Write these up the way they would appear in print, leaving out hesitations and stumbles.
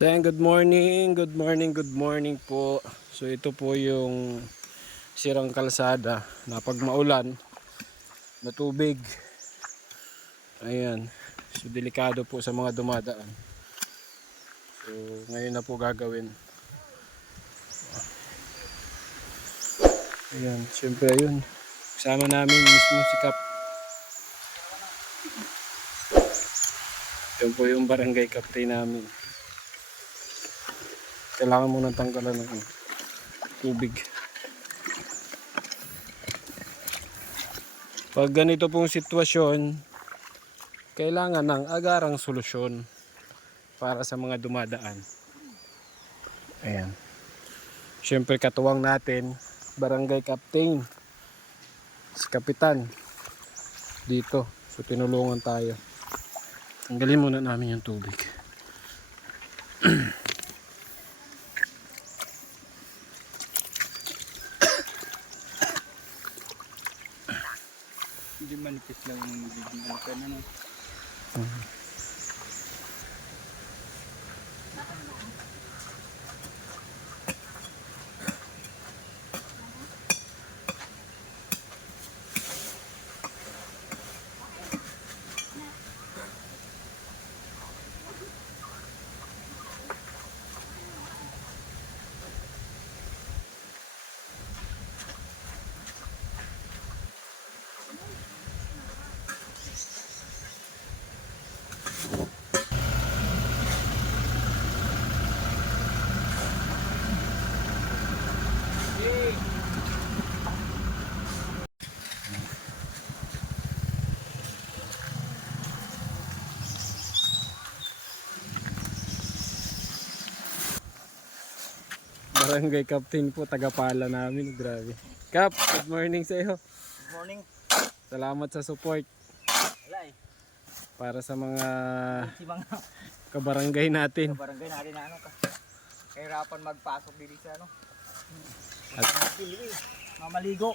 Then good morning, good morning, good morning po. So ito po yung sirang kalsada na pag maulan, matubig. Ayan. So delikado po sa mga dumadaan. So ngayon na po gagawin. Ayan, syempre ayun. Kasama namin mismo si Kap. Yan po yung barangay captain namin. Kailangan muna tanggalan ng tubig. Pag ganito pong sitwasyon, kailangan ng agarang solusyon para sa mga dumadaan. Ayan. Siyempre katuwang natin, barangay captain, si kapitan dito. So tinulungan tayo. Tanggalin muna namin yung tubig. Hindi manipis lang yung magiging ano. Barangay captain po, tagapala namin. Grabe. Kap, good morning sa iyo. Good morning. Salamat sa support Wala eh. para sa mga Si mga kabarangay natin. barangay natin na ano ka. Kahirapan magpasok dito sa ano. At Mamaligo.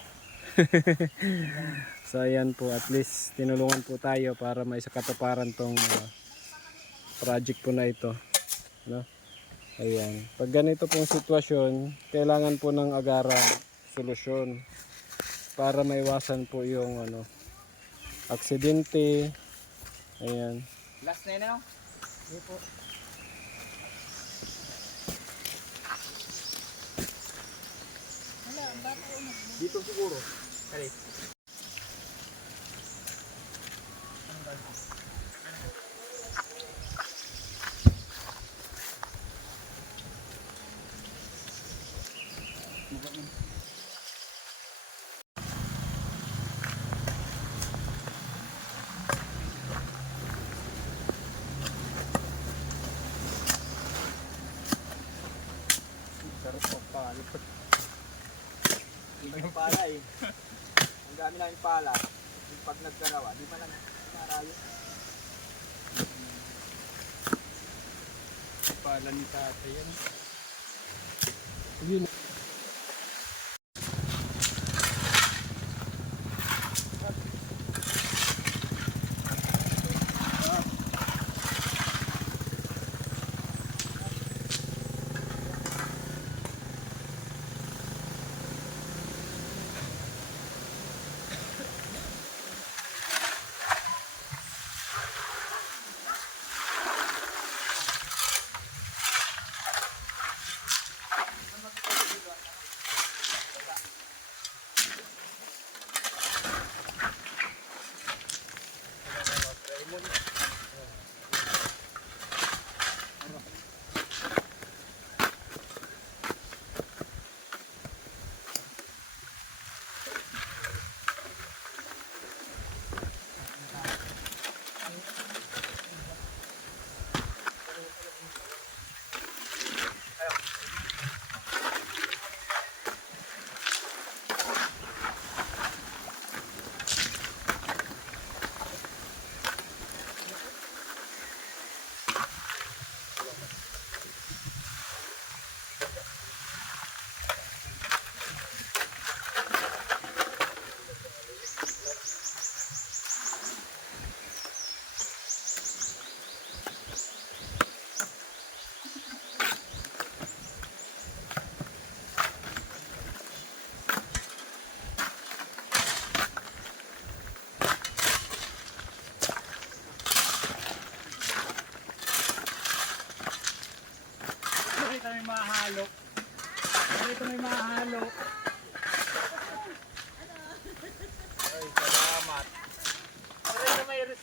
so ayan po, at least tinulungan po tayo para may sakatuparan tong project po na ito, no? Ayan, pag ganito pong sitwasyon, kailangan po ng agarang solusyon para maiwasan po yung aksidente. Ayan. Last na yun ano? Hindi po. Dito siguro. Kali. Sarap pagpalipat. Hindi yung pala eh. Ang dami namin pala. Yung pag nagkarawa, di ba narayo? Pala ni tatay yan. Yun.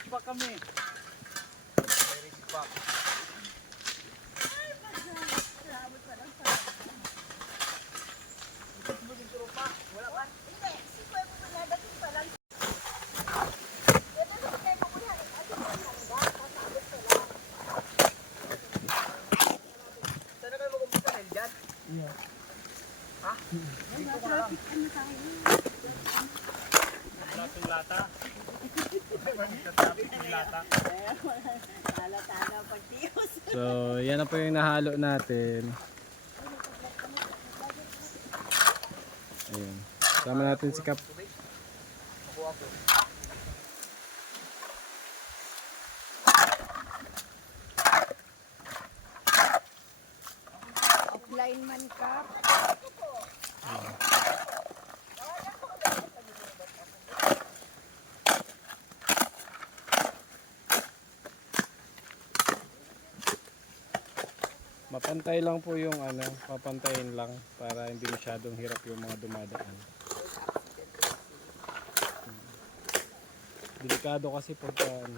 pa kami. May reach back. Wala ba? Saan na kayo mag-umpisa na dyan? Ha? Dito ka lang. Traping lata. Traping lata. So, yan na po yung nahalo natin. Ayun. Sama natin si Kap. Nakuha ko. Offline man ka. Mapantay lang po yung ano, papantayin lang para hindi masyadong hirap yung mga dumadaan. Delikado kasi pagka ano.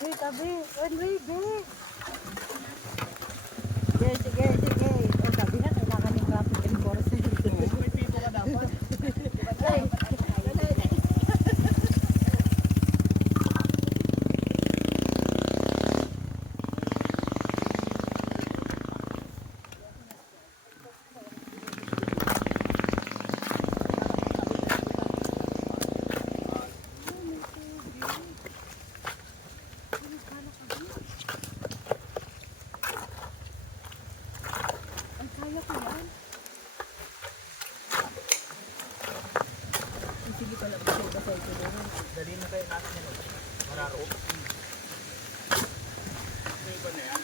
Hey, tabi. Enrique. Sige, sige, sige. O, sabi na, kailangan ng traffic enforcer. May pito ka dapat. Ay, ay, kaya ko yan. Sige pala, kasi basta ito na. Dali na kayo natin yan. Mararo. May iba na yan.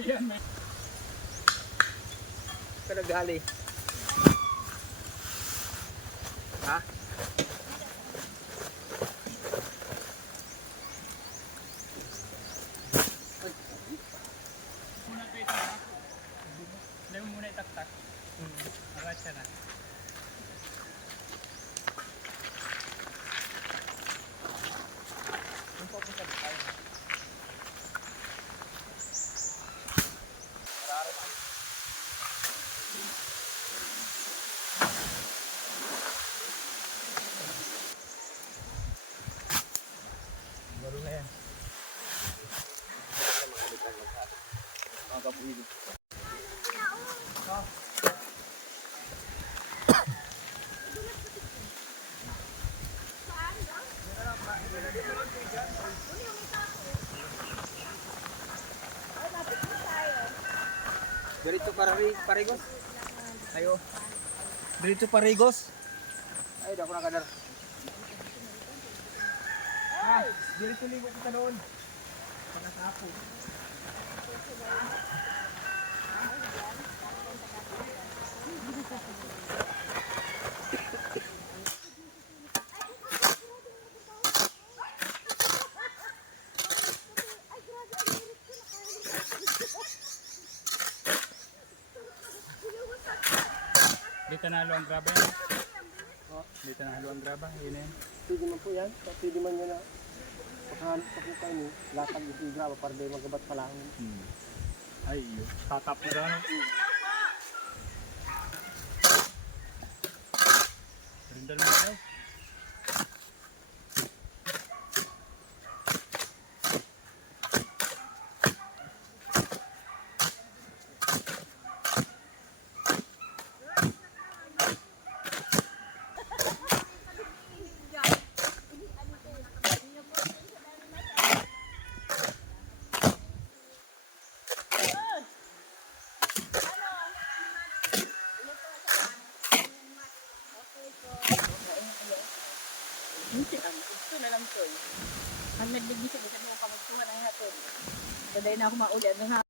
Yan, may. Ka naghali. Ha? Laro na yan. Mga kapulido. Diretso Parigos. Ayo. Diretso Parigos. Ay, di ako nakadar. Ah, diretso ligo kita doon. Pagkatapo. Di tanalo ang graba yan. Di tanalo ang graba. Yun na yan. Pwede man po yan. Pwede man yan na pagkahanap sa po kayo. Latag yung graba para di magabat palahon. Ay, yun. Tatap na gano'n. Rindal mo daw. Ito na lang to. Pag nagbibisig, ito na yung kamagtuhan ang hatod. Baday na ako mauli. Ano ha?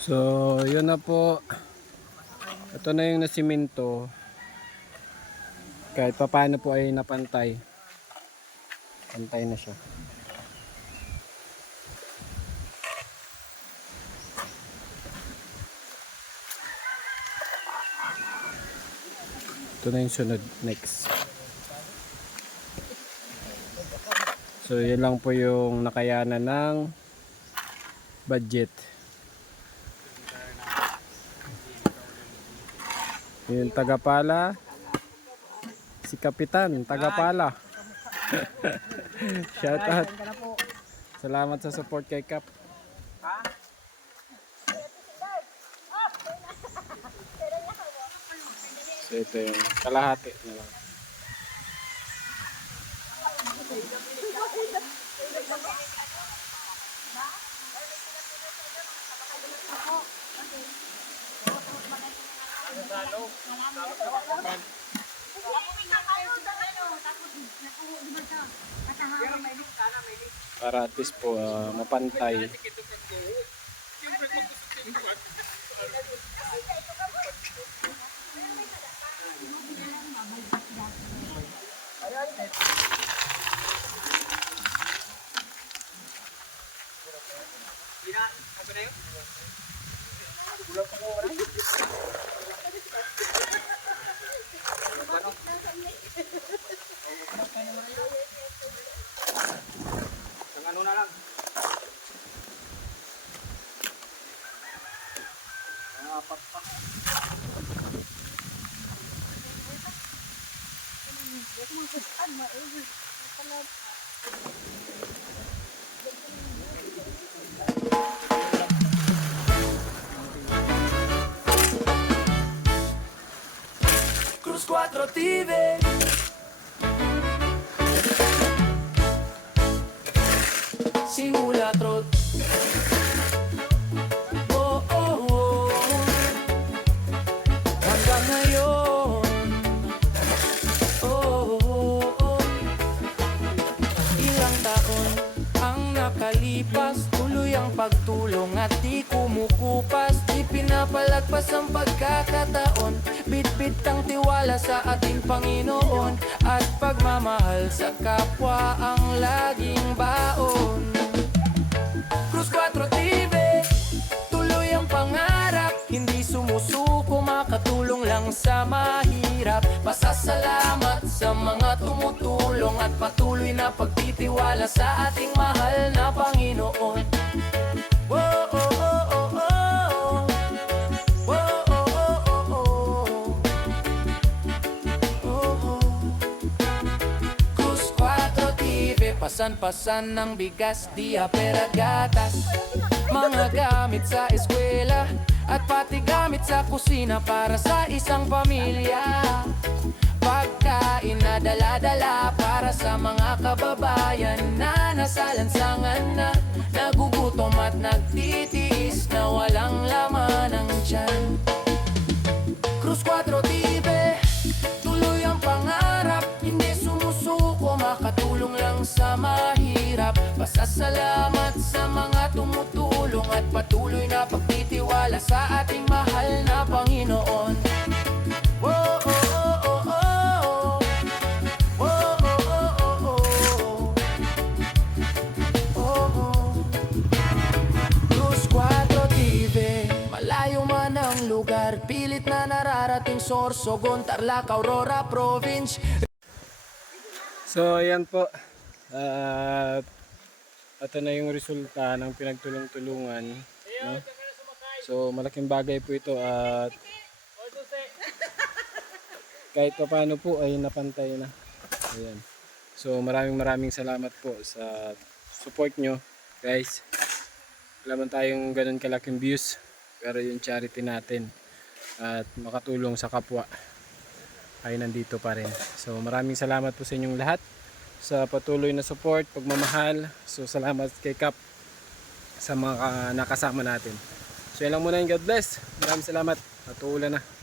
So, yun na po. Ito na yung nasiminto. Kahit pa paano po ay napantay. Pantay na siya. Ito na yung sunod. Next. So, yun lang po yung nakayanan ng budget. Yung tagapala, si Kapitan, tagapala. Shout out. Salamat sa support kay Kap. So ito yung kalahati na lang. Para at least po mapantay. Ang ano na lang. Apat pa. Cruz 4 TV. Simula trot. Oh, oh, oh. Hanggang ngayon. Oh, oh, oh. Ilang taon ang nakalipas, tuloy ang pagtulong at di kumukupas. Di pinapalagpas ang pagkakataon, bit-bit ang tiwala sa ating Panginoon, at pagmamahal sa kapwa ang laging baon. Cruz 4 TV, tuloy ang pangarap, hindi sumusuko, makatulong lang sa mahirap. Pasasalamat sa mga tumutulong at patuloy na pagtitiwala sa ating mahal na Panginoon. Whoa, oh, oh, oh, oh. Whoa, oh, oh, oh, oh. Oh, oh. pasan-pasan ng bigas, diapera, gatas, mga gamit sa eskwela, at pati gamit sa kusina para sa isang pamilya. Pagkain na dala-dala para sa mga kababayan na nasa lansangan na nagugutom at nagtitiis na walang laman ang tiyan. Cruz 4 TV, tuloy ang pangarap, hindi sumusuko, makatulong lang sa mahirap. Pasasalamat sa mga tumutulong at patuloy na pagtitiwala sa ating mahal na Panginoon. Whoa, oh, oh, oh, oh. Whoa, oh, oh, oh, oh. Oh, oh. Cruz 4 TV, malayo man ang lugar, pilit na nararating Sorsogon, Tarlac, Aurora Province. So ayan po. At ito na yung resulta ng pinagtulong-tulungan, no? So malaking bagay po ito at kahit pa paano po ay napantay na. Ayan. So maraming salamat po sa support nyo, guys. Wala man tayong ganun kalaking views, pero yung charity natin at makatulong sa kapwa ay nandito pa rin. So maraming salamat po sa inyong lahat sa patuloy na support, pagmamahal. So salamat kay Kap sa mga nakasama natin. So yan lang muna, God bless. Maraming salamat. At uulan na.